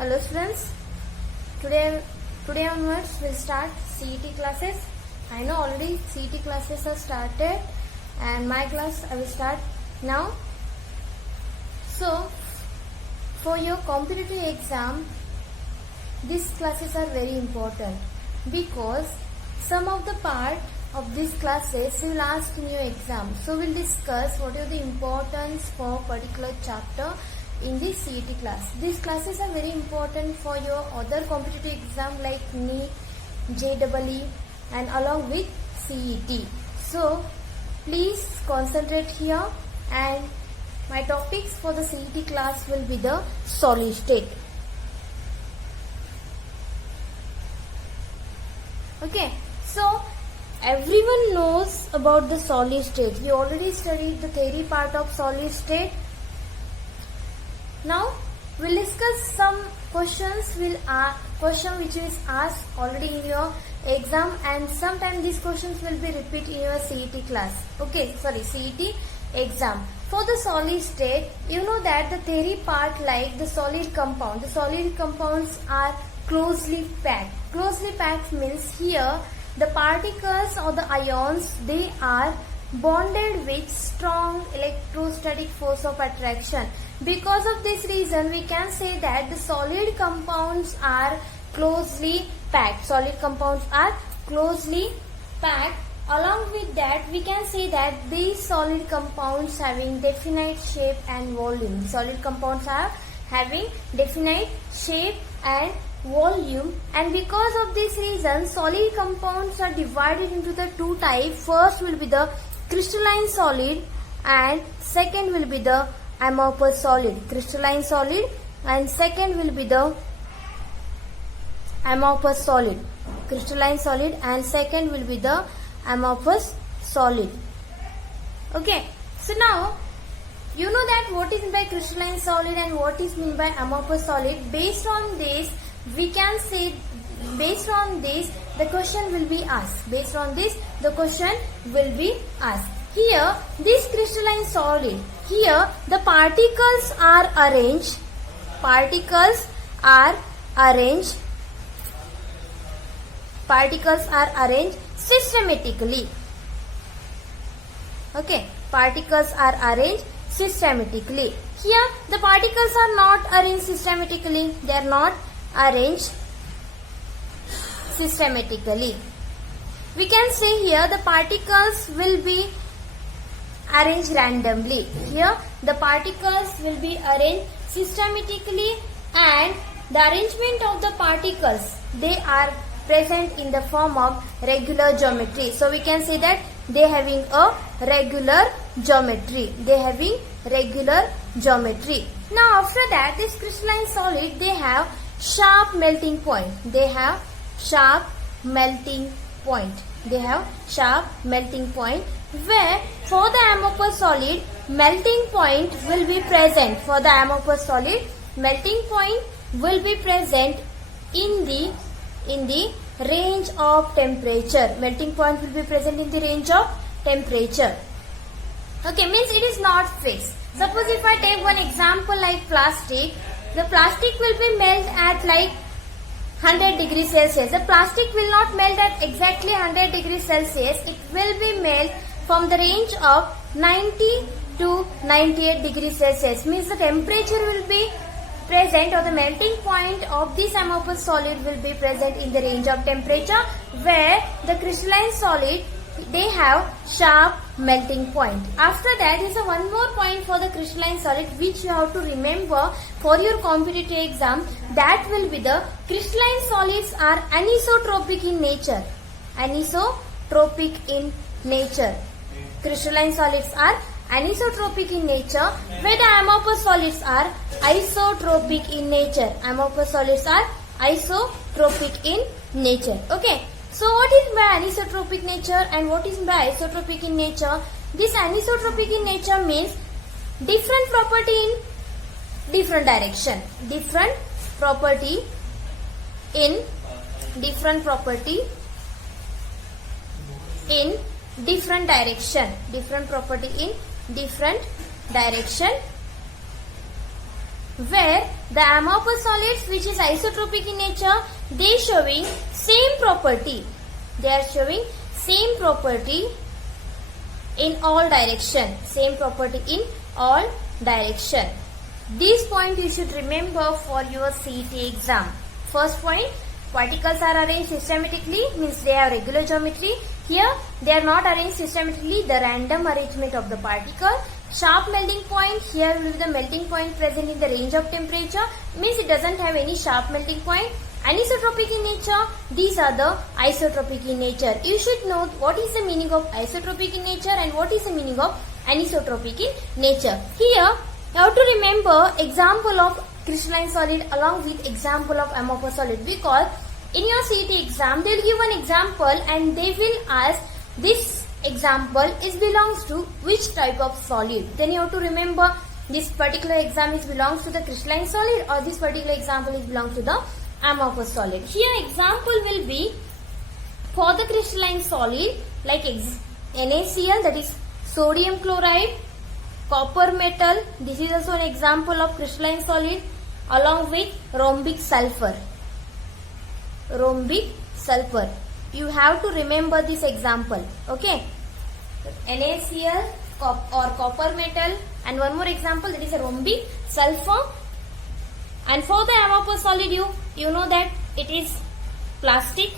Hello students, today onwards we'll start CET classes. I know already CET classes are started and my class I will start now. So for your competitive exam, these classes are very important because some of the part of these classes will ask in your exam. So we'll discuss what are the importance for particular chapter in this CET class. These classes are very important for your other competitive exam like NEET, JEE and along with CET. So please concentrate here, and my topics for the CET class will be the solid state. Okay, so everyone knows about the solid state. We already studied the theory part of solid state. Now we'll discuss some questions question which is asked already in your exam, and sometimes these questions will be repeated in your CET class. CET exam. For the solid state, you know that the theory part like the solid compound. The solid compounds are closely packed. Closely packed means here the particles or the ions, they are bonded with strong electrostatic force of attraction. Because of this reason, we can say that the solid compounds are closely packed. Solid compounds are closely packed. Along with that, we can say that these solid compounds having definite shape and volume. Solid compounds are having definite shape and volume, and because of this reason, solid compounds are divided into the two types. First will be the crystalline solid and second will be the amorphous solid. Crystalline solid and second will be the amorphous solid. Crystalline solid and second will be the amorphous solid. Okay, so now you know that what is meant by crystalline solid and what is meant by amorphous solid. Based on this, we can say, based on this the question will be asked. Based on this the question will be asked. Here this crystalline solid, here the particles are arranged. Particles are arranged systematically. Okay, particles are arranged systematically. Here the particles are not arranged systematically. They are not arranged systematically. We can say here the particles will be arranged randomly. Here the particles will be arranged systematically, and the arrangement of the particles, they are present in the form of regular geometry. So we can say that they having a regular geometry. They having regular geometry. Now after that, this crystalline solid, they have sharp melting point. They have sharp melting point. They have sharp melting point, where for the amorphous solid, melting point will be present. For the amorphous solid, melting point will be present in the range of temperature. Melting point will be present in the range of temperature. Okay, means it is not fixed. Suppose if I take one example like plastic, the plastic will be melt at like 100 degrees Celsius. The plastic will not melt at exactly 100 degrees Celsius. It will be melt from the range of 90 to 98 degrees Celsius. Means the temperature will be present, or the melting point of this amorphous solid will be present in the range of temperature, where the crystalline solid, they have sharp melting point. After that is one more point for the crystalline solid which you have to remember for your competitive exam. That will be the crystalline solids are anisotropic in nature. Anisotropic in nature. Crystalline solids are anisotropic in nature, where the amorphous solids are isotropic in nature. Amorphous solids are isotropic in nature. Okay. So what is by anisotropic nature and what is by isotropic in nature? This anisotropic in nature means different property in different direction. Different property in different property in different direction. Different property in different direction, where the amorphous solids which is isotropic in nature, they showing same property. They are showing same property in all direction. Same property in all direction. This point you should remember for your CET exam. First point, particles are arranged systematically, means they have regular geometry. Here they are not arranged systematically, the random arrangement of the particle. Sharp melting point, here will be the melting point present in the range of temperature, means it doesn't have any sharp melting point. Anisotropic in nature, these are the isotropic in nature. You should know what is the meaning of isotropic in nature and what is the meaning of anisotropic in nature. Here you have to remember example of crystalline solid along with example of amorphous solid, because in your CET exam they will give one example and they will ask this example is belongs to which type of solid. Then you have to remember this particular exam is belongs to the crystalline solid or this particular example is belongs to the amorphous solid. Here example will be for the crystalline solid like NaCl, that is sodium chloride, copper metal. This is also an example of crystalline solid along with rhombic sulfur. Rhombic sulfur. You have to remember this example. Okay. NaCl or copper metal, and one more example, that is a rhombic sulfur. And for the amorphous solid, you know that it is plastic,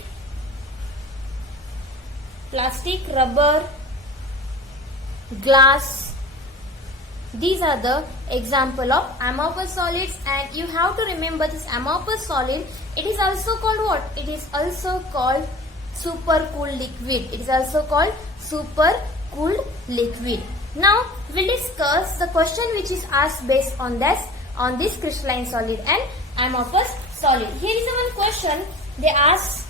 rubber, glass. These are the example of amorphous solids, and you have to remember this amorphous solid. It is also called what? It is also called supercooled liquid. It is also called supercooled liquid. Now we'll discuss the question which is asked based on this crystalline solid and amorphous solid. Here is one question they ask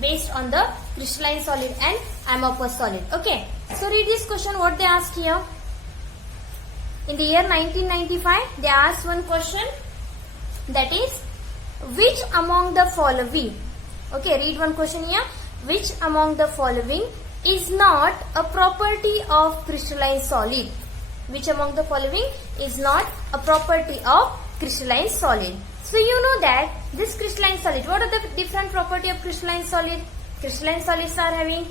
based on the crystalline solid and amorphous solid. Okay, so read this question what they ask here. In the year 1995 they asked one question, that is which among the following, okay, read one question here, which among the following is not a property of crystalline solid? Which among the following is not a property of crystalline solid? So you know that this crystalline solid, what are the different property of crystalline solid? Crystalline solids are having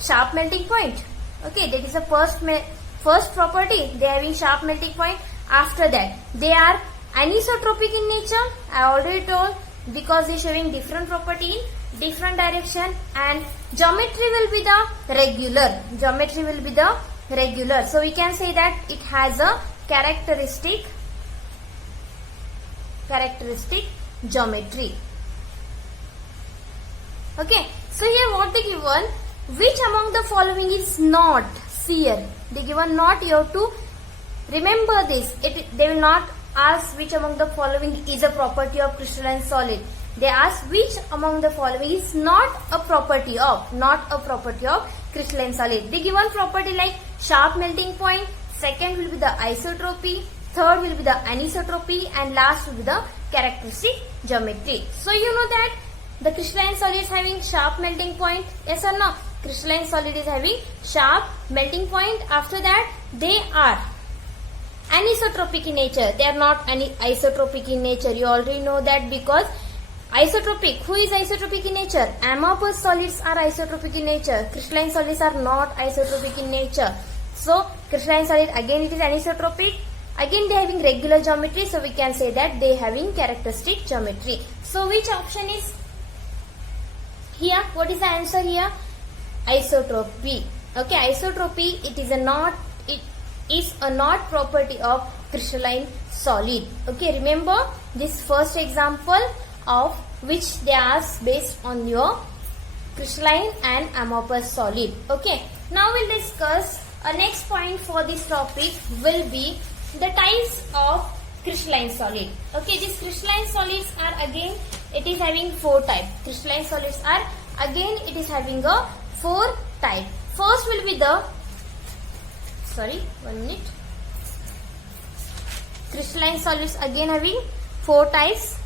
sharp melting point. Okay, that is the first property, they are having sharp melting point. After that they are anisotropic in nature, I already told, because they are showing different property in different direction, and geometry will be the regular. Geometry will be the regular. So we can say that it has a characteristic geometry. Okay, so here what they given, which among the following is not? Here they given not, you have to remember this. They will not ask which among the following is a property of crystalline solid. They ask which among the following is not a property of crystalline solid. They give one property like sharp melting point, second will be the isotropy, third will be the anisotropy, and last will be the characteristic geometry. So you know that the crystalline solid is having sharp melting point, yes or no? Crystalline solid is having sharp melting point. After that they are anisotropic in nature. They are not isotropic in nature. You already know that, because isotropic, who is isotropic in nature? Amorphous solids are isotropic in nature. Crystalline solids are not isotropic in nature. So crystalline solid, again it is anisotropic. Again they are having regular geometry. So we can say that they are having characteristic geometry. So which option is here? What is the answer here? Isotropy. Okay, isotropy, it is a not property of crystalline solid. Okay, remember this first example of which they ask based on your crystalline and amorphous solid. Okay, now we'll discuss a next point for this topic will be the types of crystalline solid. Okay, these crystalline solids are again, it is having 4 types. Crystalline solids are again, it is having a 4 type. First will be the, crystalline solids again having 4 types.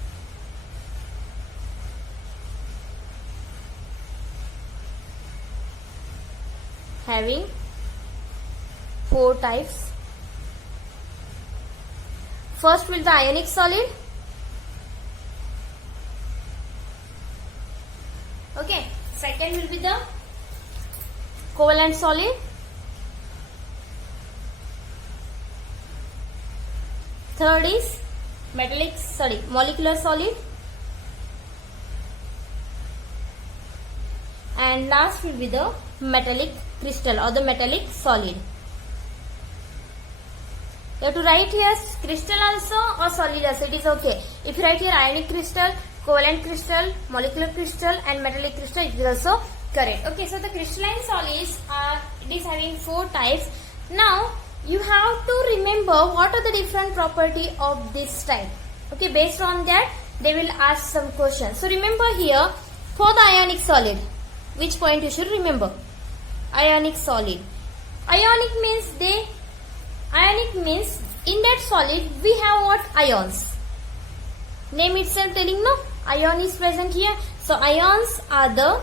First will the ionic solid. Okay. Second will be the covalent solid. Third is molecular solid. And last will be the metallic crystal or the metallic solid. You have to write here crystal also or solid also, it is okay. If you write here ionic crystal, covalent crystal, molecular crystal and metallic crystal, it is also correct. Okay, so the crystalline solids it is having 4 types. Now you have to remember what are the different property of this type. Okay, based on that they will ask some questions. So remember here for the ionic solid, which point you should remember? Ionic solid. Ionic means in that solid we have what? Ions. Name itself telling, no? Ion is present here. So ions are the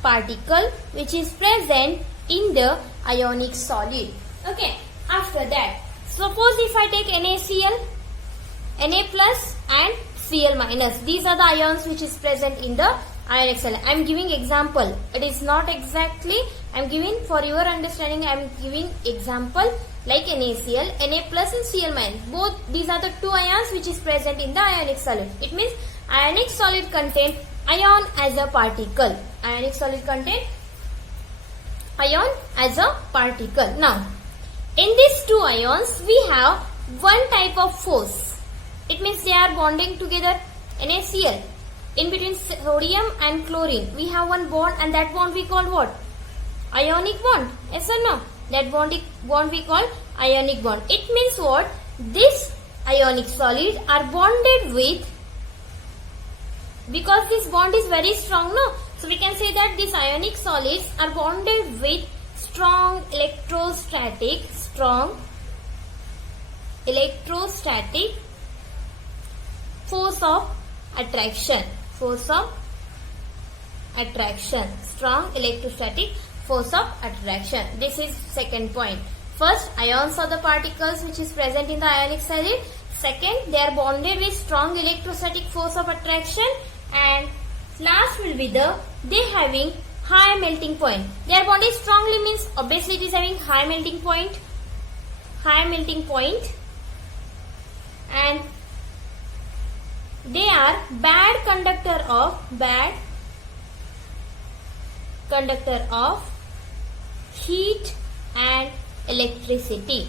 particle which is present in the ionic solid. Okay. After that, suppose if I take NaCl, Na plus and Cl minus. These are the ions which is present in the ionic solid. I am giving example. It is not exactly. I am giving for your understanding. I am giving example like NaCl, Na plus and Cl minus. Both these are the 2 ions which is present in the ionic solid. It means ionic solid contain ion as a particle. Ionic solid contain ion as a particle. Now, in these 2 ions, we have one type of force. It means they are bonding together. NaCl. In between sodium and chlorine, we have one bond, and that bond we call what? Ionic bond. Yes or no? That bond we call ionic bond. It means what? This ionic solid are bonded with, because this bond is very strong, no? So we can say that these ionic solids are bonded with strong electrostatic force of attraction. Strong electrostatic force of attraction. This is second point. First, ions are the particles which is present in the ionic solid. Second, they are bonded with strong electrostatic force of attraction. And last will be they having high melting point. They are bonded strongly means obviously it is having high melting point. And they are bad conductor of heat and electricity.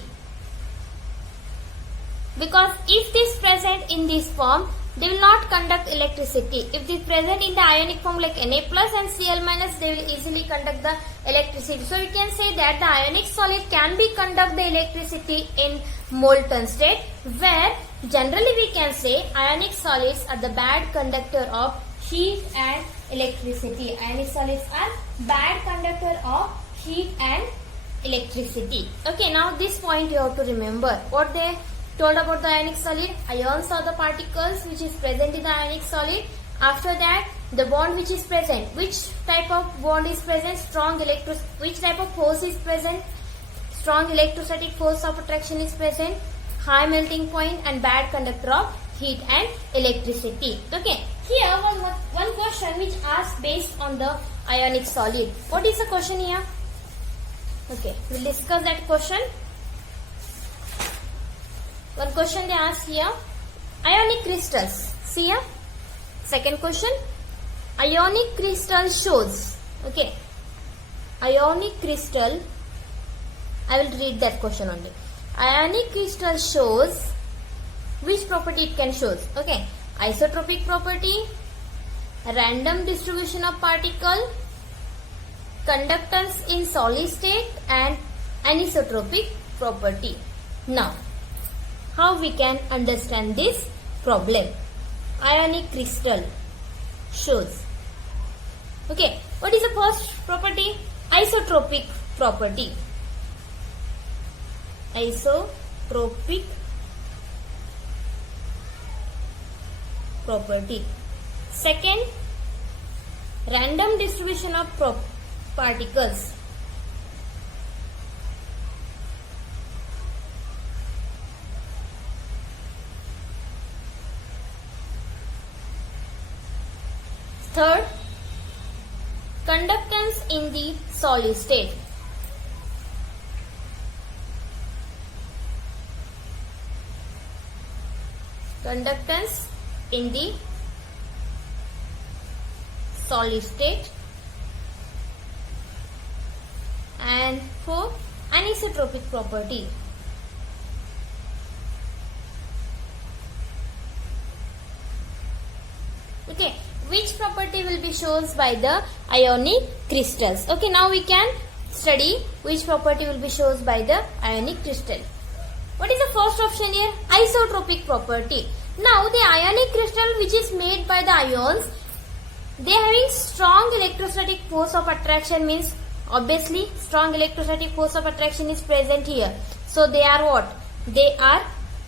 Because if this present in this form, they will not conduct electricity. If this present in the ionic form like Na plus and Cl minus, they will easily conduct the electricity. So we can say that the ionic solid can be conduct the electricity in molten state, where generally we can say ionic solids are the bad conductor of heat and electricity. Ionic solids are bad conductor of heat and electricity. Okay, now this point you have to remember. What they told about the ionic solid? Ions are the particles which is present in the ionic solid. After that, the bond which is present. Which type of bond is present? Which type of force is present? Strong electrostatic force of attraction is present. High melting point and bad conductor of heat and electricity. Okay. Here one question which asked based on the ionic solid. What is the question here? Okay, we'll discuss that question. One question they asked here. Ionic crystals. See here. Second question. Ionic crystal shows. Okay. Ionic crystal. I will read that question only. Ionic crystal shows which property it can show. Okay. Isotropic property, random distribution of particle, conductance in solid state and anisotropic property. Now, how we can understand this problem? Ionic crystal shows. Okay, what is the first property? Isotropic property. Isotropic property. Second, random distribution of particles. Third, conductance in the solid state. Conductance in the solid state. And fourth, anisotropic property. Okay, which property will be shown by the ionic crystals? Okay, now we can study which property will be shown by the ionic crystal. What is the first option here? Isotropic property. Now the ionic crystal which is made by the ions, they having strong electrostatic force of attraction, means obviously strong electrostatic force of attraction is present here. So they are what? They are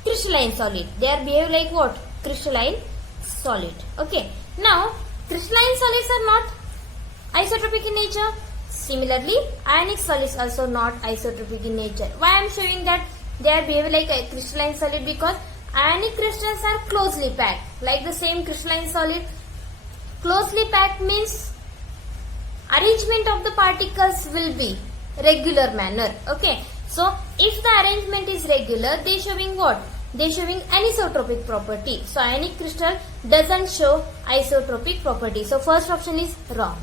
crystalline solid. They are behave like what? Crystalline solid. Okay. Now crystalline solids are not isotropic in nature. Similarly, ionic solids also not isotropic in nature. Why I am showing that they are behave like a crystalline solid? Because ionic crystals are closely packed. Like the same crystalline solid, closely packed means arrangement of the particles will be regular manner. Okay. So if the arrangement is regular, they showing what? They showing anisotropic property. So ionic crystal doesn't show isotropic property. So first option is wrong.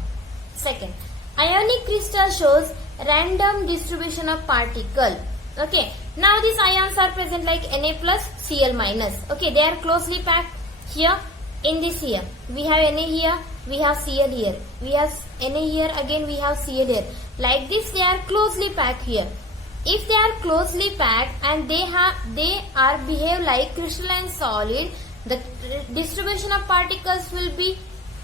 Second, ionic crystal shows random distribution of particle. Okay. Now these ions are present like Na plus Cl minus. Okay. They are closely packed here. In this here, we have Na here, we have Cl here. We have Na here, again we have Cl here. Like this, they are closely packed here. If they are closely packed and they are behave like crystalline solid, the distribution of particles will be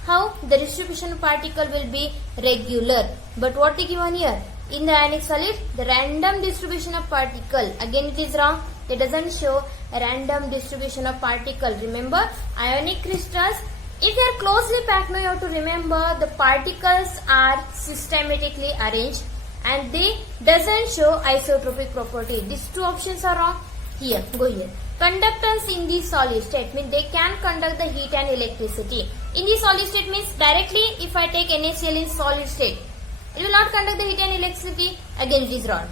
how? The distribution of particle will be regular. But what is given here? In the ionic solid, the random distribution of particle. Again it is wrong. It doesn't show a random distribution of particle. Remember, ionic crystals, if they are closely packed, now you have to remember the particles are systematically arranged and they doesn't show isotropic property. These two options are wrong. Here, go here. Conductance in the solid state means they can conduct the heat and electricity. In the solid state means directly if I take NaCl in solid state, it will not conduct the heat and electricity. Again it is wrong.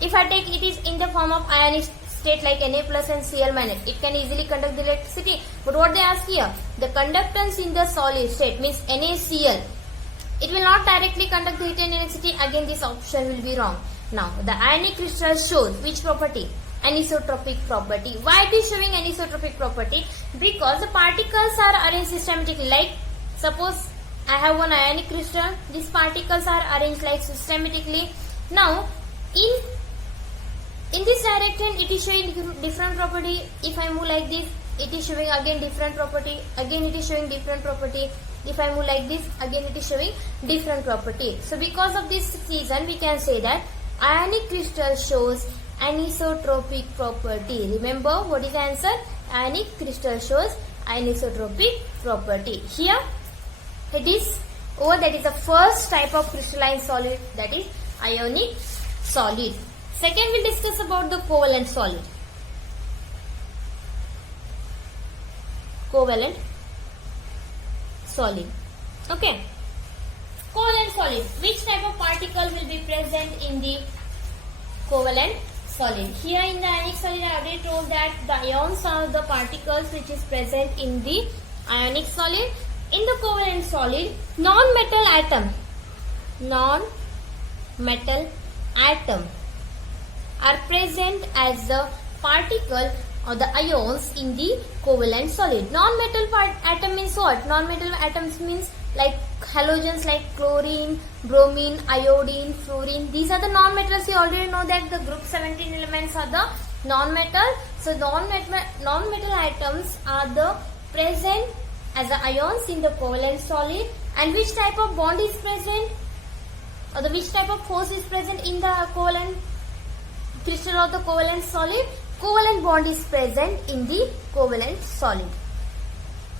If I take it is in the form of ionic state like Na plus and Cl minus, it can easily conduct the electricity. But what they ask here, the conductance in the solid state means NaCl, it will not directly conduct the heat and electricity. Again this option will be wrong. Now the ionic crystal shows which property? Anisotropic property. Why it is showing anisotropic property? Because the particles are arranged systematically. Like suppose I have one ionic crystal, these particles are arranged like systematically. Now in this direction it is showing different property. If I move like this, it is showing again different property. Again it is showing different property. If I move like this, again it is showing different property. So because of this reason, we can say that ionic crystal shows anisotropic property. Remember what is the answer? Ionic crystal shows anisotropic property. Here it is over, that is the first type of crystalline solid, that is ionic solid. Second, we'll discuss about the covalent solid. Covalent solid. Okay. Covalent solid. Which type of particle will be present in the covalent solid? Here in the ionic solid, I already told that the ions are the particles which is present in the ionic solid. In the covalent solid, non-metal atom are present as the particle or the ions in the covalent solid. Non-metal atom means what? Non-metal atoms means like halogens like chlorine, bromine, iodine, fluorine. These are the non-metals. You already know that the group 17 elements are the non-metal. So non-metal atoms are the present as the ions in the covalent solid. And which type of bond is present, or which type of force is present in the covalent crystal or the covalent solid? Covalent bond is present in the covalent solid.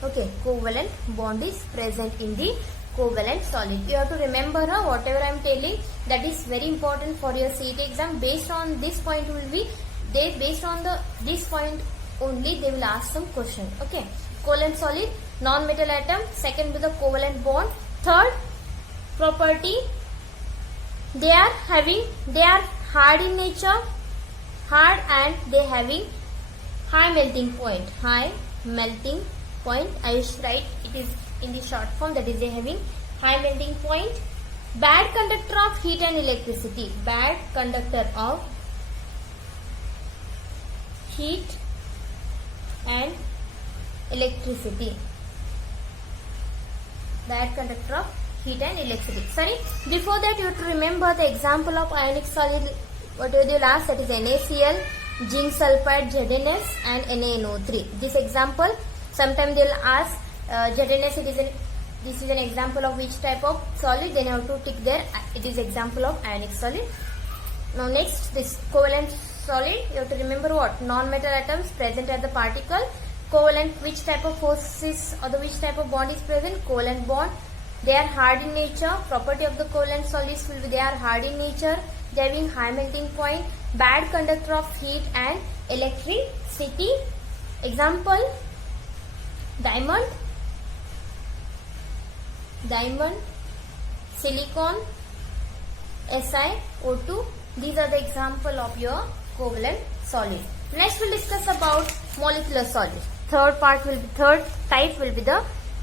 Okay, covalent bond is present in the covalent solid. You have to remember whatever I am telling, that is very important for your CET exam. Based on this point will be based on this point only they will ask some question. Okay, covalent solid, non-metal atom. Second with the covalent bond. Third property, they are hard in nature, hard, and they having high melting point. High melting point. I should write it is in the short form, that is they having high melting point. Bad conductor of heat and electricity. Bad conductor of heat and electricity. Bad conductor of heat and electricity. Sorry, before that you have to remember the example of ionic solid. What will you ask? That is NaCl, zinc sulfide, ZnS and NaNO3. This example, sometimes they will ask ZnS, this is an example of which type of solid, then you have to tick there, it is example of ionic solid. Now next, this covalent solid, you have to remember what? Non-metal atoms present at the particle. Covalent, which type of forces or the which type of bond is present? Covalent bond. They are hard in nature. Property of the covalent solids will be they are hard in nature. They are having high melting point. Bad conductor of heat and electricity. Example, diamond, silicon, SiO2. These are the example of your covalent solid. Next we'll discuss about molecular solid. Third type will be the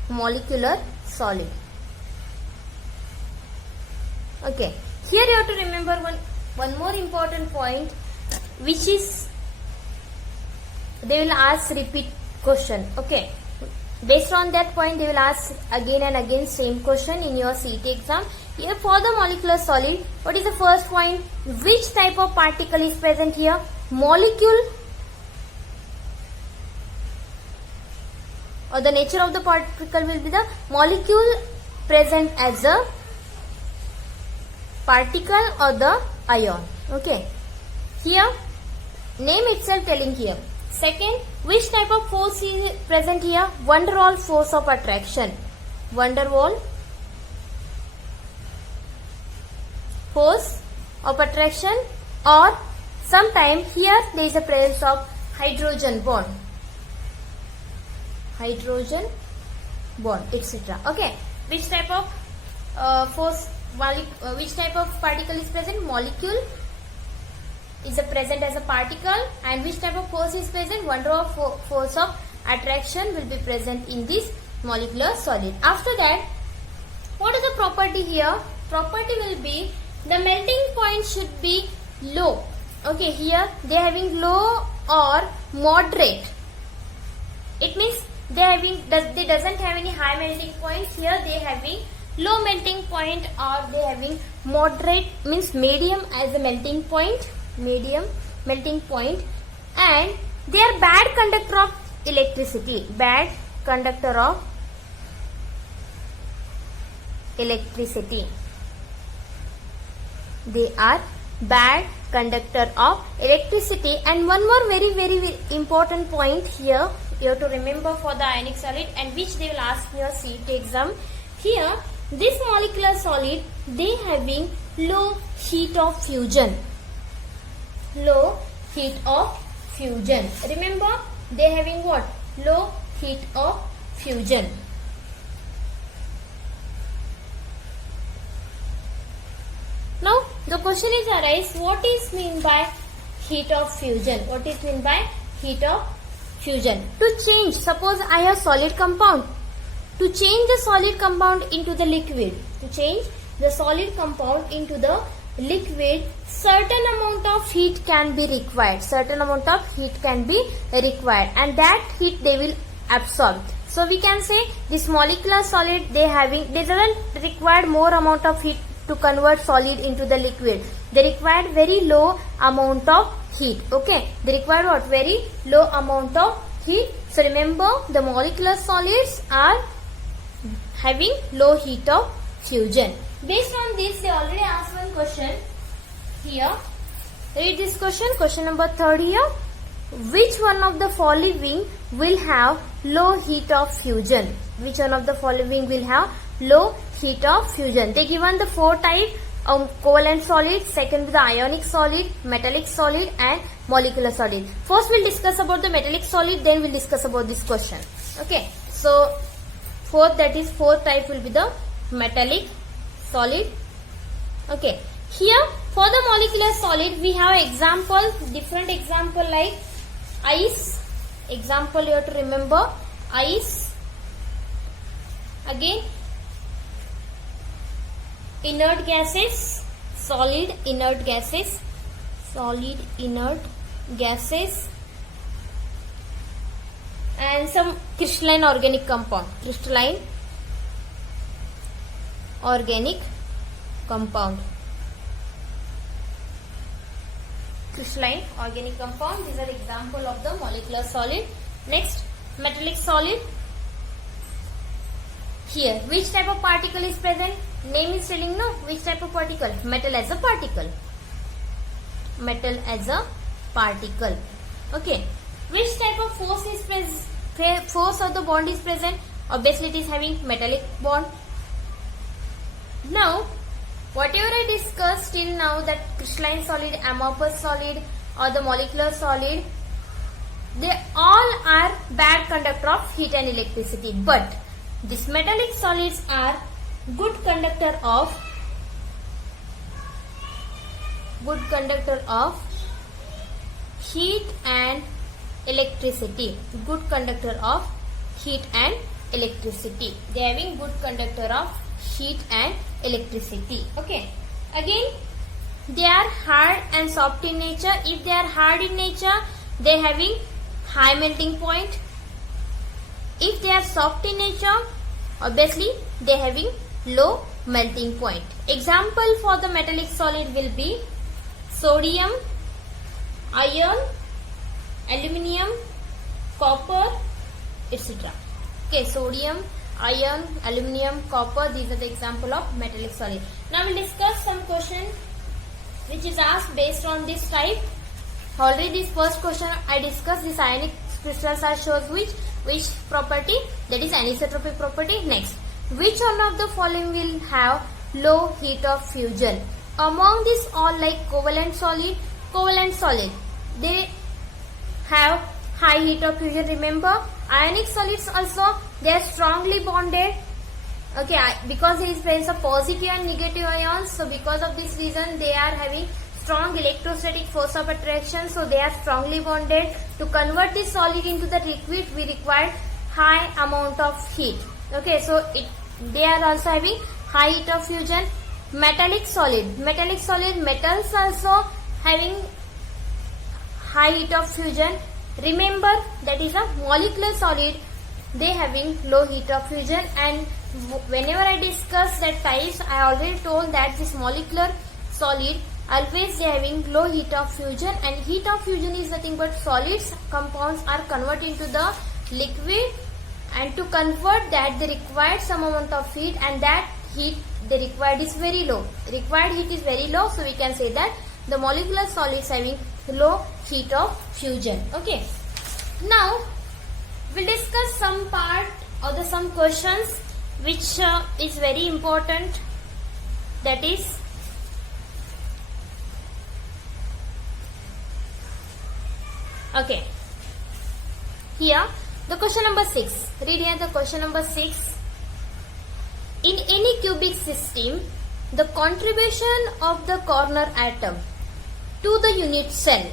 molecular solid. Okay, here you have to remember one more important point, which is they will ask repeat question. Okay, based on that point they will ask again and again same question in your CET exam. Here for the molecular solid, what is the first point? Which type of particle is present here? Molecule, or the nature of the particle will be the molecule present as a particle or the ion. Okay, here name itself telling here. Second, which type of force is present here? Van der Waals force of attraction. Van der Waals force of attraction, or sometime here there is a presence of hydrogen bond, etc. Okay, which type of force, which type of particle is present? Molecule is present as a particle, and which type of force is present? Van der Waals force of attraction will be present in this molecular solid. After that, what is the property here? Property will be the melting point should be low. Okay, here they are having low or moderate. It means they doesn't have any high melting points. Here they are having low melting point, or they are having moderate, means medium as a melting point, and they are bad conductor of electricity. Bad conductor of electricity. They are bad conductor of electricity. And one more very important point here you have to remember for the ionic solid, and which they will ask in your CET exam. Here this molecular solid, they having low heat of fusion. Low heat of fusion. Remember, they having what? Low heat of fusion. Now the question is arise, what is mean by heat of fusion? What is mean by heat of fusion? To change, suppose I have solid compound. To change the solid compound into the liquid, certain amount of heat can be required. And that heat they will absorb. So we can say this molecular solid, they doesn't require more amount of heat to convert solid into the liquid. They require very low amount of heat. Okay, they require what? Very low amount of heat. So remember, the molecular solids are having low heat of fusion. Based on this, they already asked one question here. Read this question. Question number 3 here. Which one of the following will have low heat of fusion? Which one of the following will have low heat of fusion? They given the 4 type of covalent solid. Second, the ionic solid, metallic solid, and molecular solid. First we'll discuss about the metallic solid, then we'll discuss about this question. Okay, so fourth type will be the metallic solid. Okay, here for the molecular solid we have different example like ice. Example you have to remember, ice. Again, inert gases, solid inert gases, and some crystalline organic compound, crystalline organic compound. These are example of the molecular solid. Next, metallic solid. Here, which type of particle is present? Name is telling no. Which type of particle? Metal as a particle. Okay. Which type of force is present? Force of the bond is present. Obviously, it is having metallic bond. Now, whatever I discussed till now, that crystalline solid, amorphous solid, or the molecular solid, they all are bad conductor of heat and electricity. But these metallic solids are good conductor of heat and electricity. They are having good conductor of heat and electricity. Okay. Again, they are hard and soft in nature. If they are hard in nature, they are having high melting point. If they are soft in nature, obviously they are having low melting point. Example for the metallic solid will be sodium, iron, aluminium, copper, etc. Okay, sodium, iron, aluminium, copper, these are the example of metallic solid. Now we will discuss some question which is asked based on this type. Already this first question I discussed, this ionic crystals are shows which property, that is anisotropic property. Next, which one of the following will have low heat of fusion? Among these all, like covalent solid, they have high heat of fusion. Remember, ionic solids also, they are strongly bonded. Okay, because there is presence of positive and negative ions, so because of this reason they are having strong electrostatic force of attraction, so they are strongly bonded. To convert this solid into the liquid, we require high amount of heat. Okay, so they are also having high heat of fusion. Metallic solid, metals also having high heat of fusion. Remember, that is a molecular solid, they having low heat of fusion. And whenever I discuss that types, I already told that this molecular solid always they having low heat of fusion, and heat of fusion is nothing but solids compounds are converted into the liquid, and to convert that they require some amount of heat, and that heat they required is very low. Required heat is very low, so we can say that the molecular solids having low heat of fusion. Okay. Now we'll discuss some part or some questions which is very important. That is okay. Here the question number 6. Read here the question number 6. In any cubic system, the contribution of the corner atom to the unit cell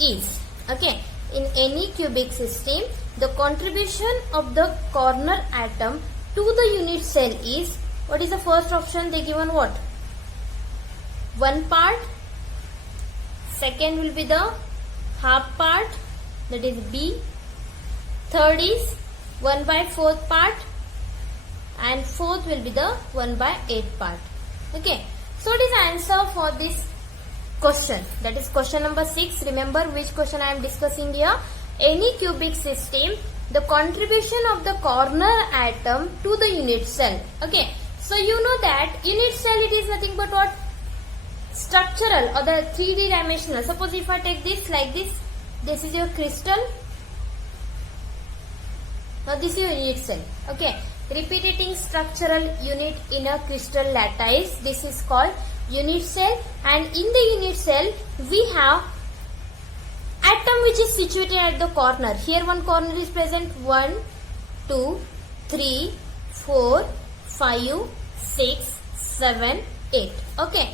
is, okay, in any cubic system, the contribution of the corner atom to the unit cell is, what is the first option? They given what? 1 part. Second will be the half part, that is B. Third is 1/4 part, and fourth will be the 1/8 part. Okay, so it is answer for this question, that is question number 6. Remember which question I am discussing here. Any cubic system, the contribution of the corner atom to the unit cell. Okay, so you know that unit cell, it is nothing but what? Structural or the 3D dimensional. Suppose if I take this like this is your crystal. Now this is your unit cell. Okay, repeating structural unit in a crystal lattice. This is called unit cell, and in the unit cell we have atom which is situated at the corner. Here one corner is present. 1, 2, 3, 4, 5, 6, 7, 8. Okay.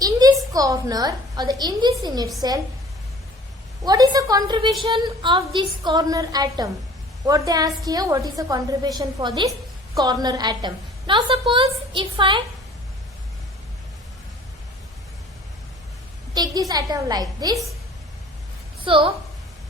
In this corner or in this unit cell, what is the contribution of this corner atom? What they ask here, what is the contribution for this corner atom? Now suppose if I take this atom like this. So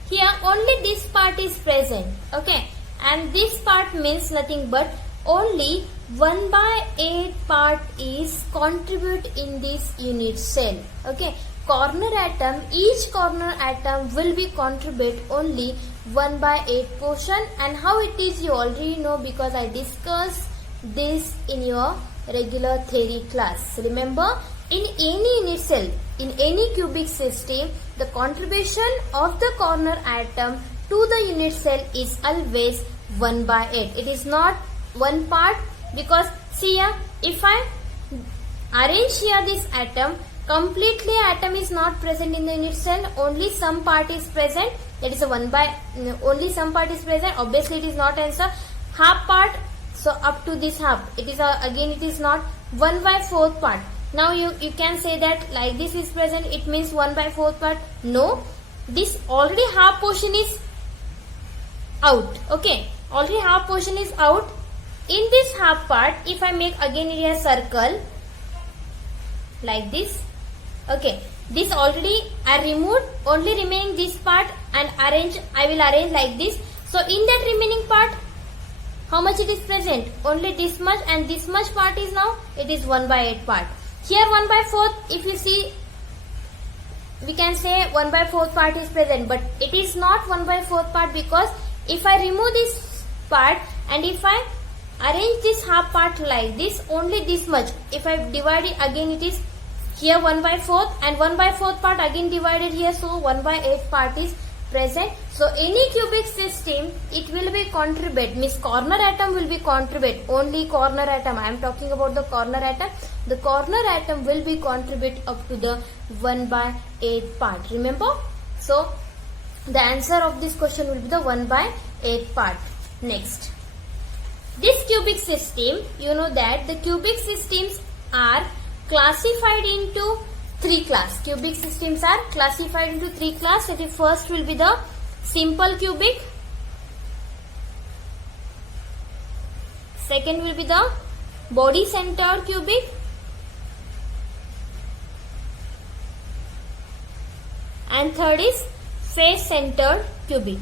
here only this part is present. Okay. And this part means nothing but only 1/8 part is contribute in this unit cell. Okay. Corner atom, each corner atom will be contribute only 1/8 portion, and how it is you already know because I discussed this in your regular theory class. Remember, in any unit cell, in any cubic system, the contribution of the corner atom to the unit cell is always 1/8. It is not one part, because see here, if I arrange here this atom, completely atom is not present in the unit cell, only some part is present, that is a only some part is present, obviously it is not answer. Half part, so up to this half, it is again it is not 1/4 part. Now you can say that like this is present, it means 1/4 part. No, this already half portion is out. Okay, already half portion is out. In this half part, if I make again a circle like this, okay, this already I removed, only remaining this part and I will arrange like this. So in that remaining part, how much it is present? Only this much, and this much part is now, it is 1/8 part. Here 1/4, if you see, we can say 1/4 part is present, but it is not 1/4 part, because if I remove this part and if I arrange this half part like this, only this much, if I divide it again, it is here 1/4 and 1/4 part again divided here, so 1/8 part is present. So any cubic system, it will be contribute, means corner atom will be contribute, only corner atom, I am talking about the corner atom. The corner atom will be contribute up to the 1/8 part, remember. So the answer of this question will be the 1/8 part. Next, this cubic system, you know that the cubic systems are classified into 3 classes. Cubic systems are classified into 3 classes. The first will be the simple cubic. Second will be the body centered cubic. And third is face centered cubic.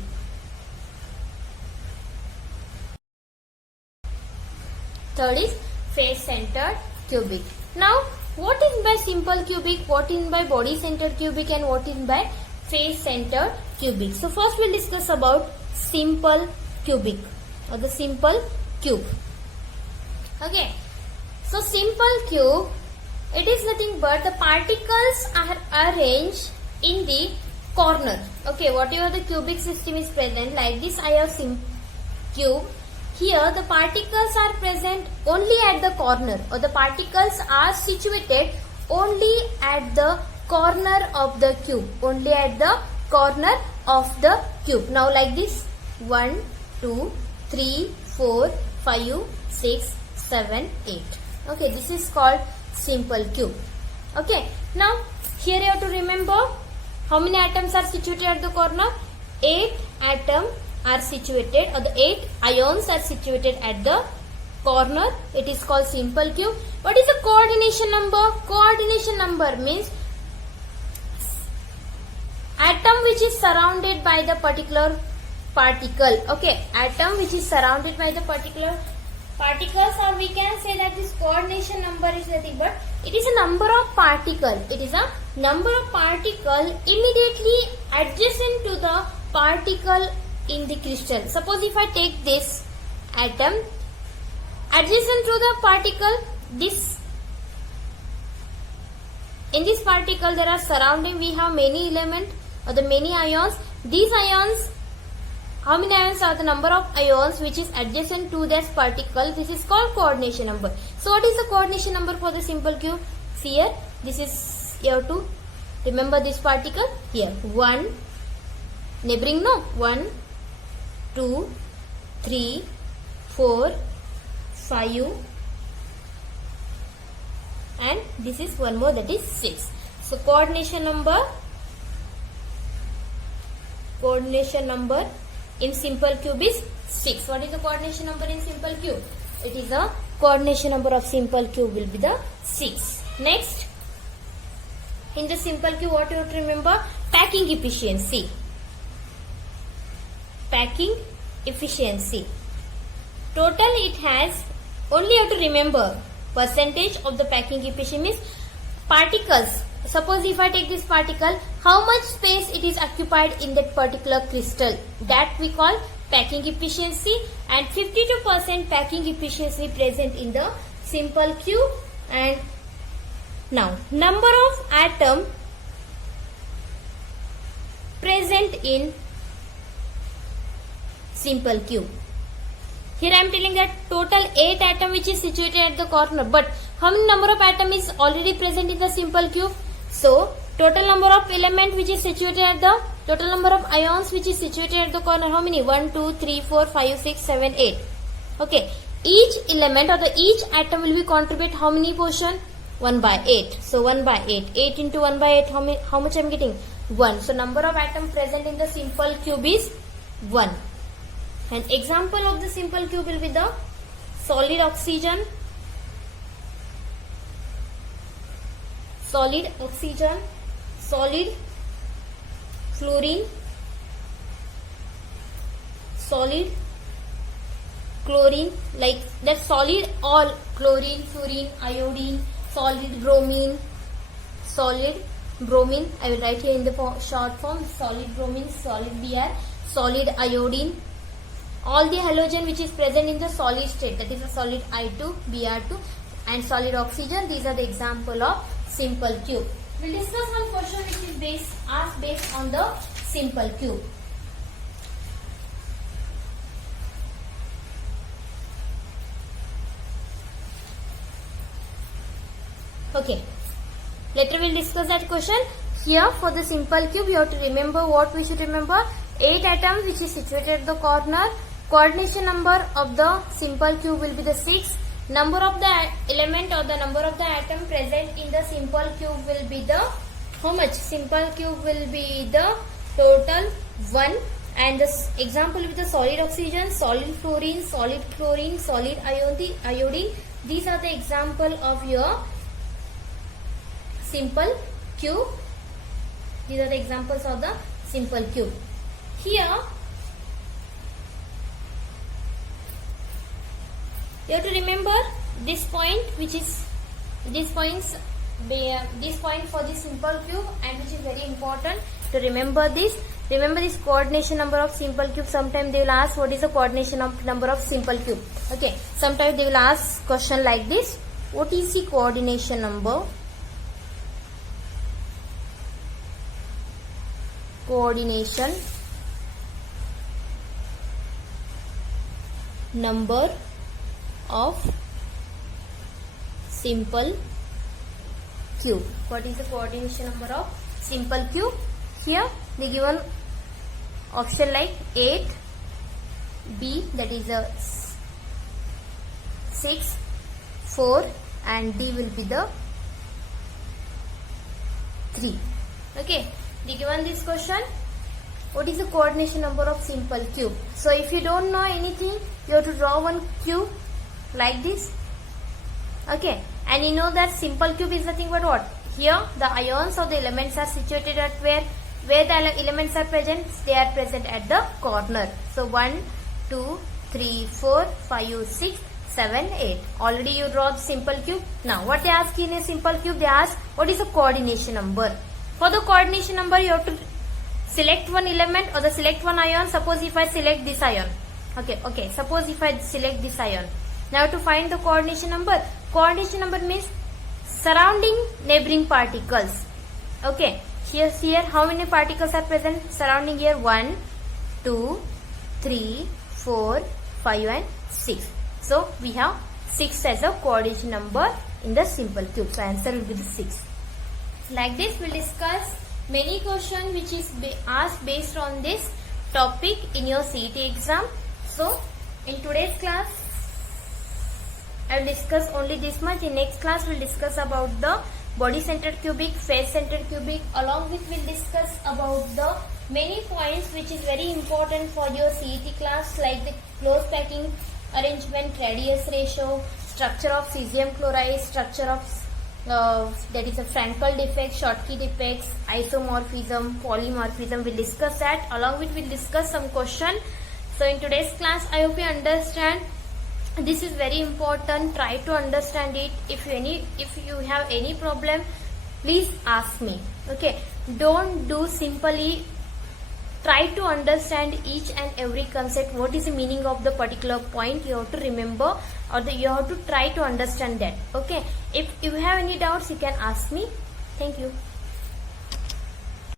Third is face centered cubic. Now, what is by simple cubic, what is by body centered cubic, and what is by face centered cubic? So first we'll discuss about simple cubic or the simple cube. Okay. So simple cube, it is nothing but the particles are arranged in the corner. Okay, whatever the cubic system is present, like this I have cube. Here the particles are present only at the corner, or the particles are situated only at the corner of the cube, only at the corner of the cube. Now like this, 1, 2, 3, 4, 5, 6, 7, 8. Okay, this is called simple cube. Okay, now here you have to remember how many atoms are situated at the corner. 8 atoms are situated, or the 8 ions are situated at the corner. It is called simple cube. What is the coordination number? Coordination number means atom which is surrounded by the particular particle. Okay, atom which is surrounded by the particular particles, or we can say that this coordination number is nothing but it is a number of particle. It is a number of particle immediately adjacent to the particle in the crystal. Suppose if I take this atom adjacent to the particle, this in this particle there are surrounding, we have many elements or the many ions. These ions, how many ions are the number of ions which is adjacent to this particle? This is called coordination number. So what is the coordination number for the simple cube? Here, this is, you have to remember this particle here. 1, Neighboring, no? 1, 2, 3, 4, 5, and this is one more, that is 6. So coordination number in simple cube is 6. What is the coordination number in simple cube? It is a coordination number of simple cube will be the 6. Next, in the simple cube, what you have to remember? Packing efficiency. Packing efficiency. Total it has, only you have to remember percentage of the packing efficiency means particles. Suppose if I take this particle, how much space it is occupied in that particular crystal, that we call packing efficiency, and 52% packing efficiency present in the simple cube. And now number of atom present in simple cube. Here I am telling that total 8 atom which is situated at the corner, but how many number of atom is already present in the simple cube? So total number of element which is situated at the, total number of ions which is situated at the corner, how many? 1, 2, 3, 4, 5, 6, 7, 8. Okay, each element or each atom will be contribute how many portion? 1 by 8. So 1 by 8. 8 into 1 by 8, how much I am getting? 1. So number of atom present in the simple cube is 1. An example of the simple cube will be the solid oxygen, solid fluorine, solid chlorine, like that solid all chlorine, fluorine, iodine, solid bromine, I will write here in the short form, solid bromine, solid Br, solid iodine, all the halogen which is present in the solid state, that is a solid I2, Br2, and solid oxygen. These are the example of simple cube. We will discuss one question which is based on the simple cube. Okay, later we will discuss that question. Here for the simple cube, you have to remember what we should remember. 8 atoms which is situated at the corner. Coordination number of the simple cube will be the 6. Number of the element or the number of the atom present in the simple cube will be the, how much? Simple cube will be the total 1. And the example will be the solid oxygen, solid fluorine, solid chlorine, solid iodine. These are the example of your simple cube. These are the examples of the simple cube. Here you have to remember this point, which is this point for the simple cube, and which is very important to remember this. Remember this coordination number of simple cube. Sometimes they will ask what is the coordination of number of simple cube. Okay, sometimes they will ask question like this: what is the coordination number? Coordination number of simple cube. What is the coordination number of simple cube? Here they given option like 8, B, that is a 6, 4, and D will be the 3. Okay, they given this question. What is the coordination number of simple cube? So if you don't know anything, you have to draw one cube like this. Okay, and you know that simple cube is nothing but what? Here the ions or the elements are situated at where the elements are present? They are present at the corner. So 1, 2, 3, 4, 5, 6, 7, 8. Already you draw the simple cube. Now what they ask in a simple cube? They ask what is the coordination number. For the coordination number, you have to select one element or select one ion. Suppose if I select this ion. Okay. Suppose if I select this ion. Now to find the coordination number. Coordination number means surrounding neighboring particles. Okay. Here how many particles are present surrounding here? 1, 2, 3, 4, 5 and 6. So we have 6 as a coordination number in the simple cube. So answer will be the 6. Like this we will discuss many question which is asked based on this topic in your CET exam. So in today's class I will discuss only this much. In next class we will discuss about the body centered cubic, face centered cubic, along with we will discuss about the many points which is very important for your CET class, like the close packing arrangement, radius ratio, structure of cesium chloride, structure of that is a Frankel defect, Schottky defects, isomorphism, polymorphism. We'll discuss that. Along with we'll discuss some question. So in today's class, I hope you understand. This is very important. Try to understand it. If you have any problem, please ask me. Okay. Don't do simply. Try to understand each and every concept. What is the meaning of the particular point? You have to remember, or you have to try to understand that. Okay. If you have any doubts, you can ask me. Thank you.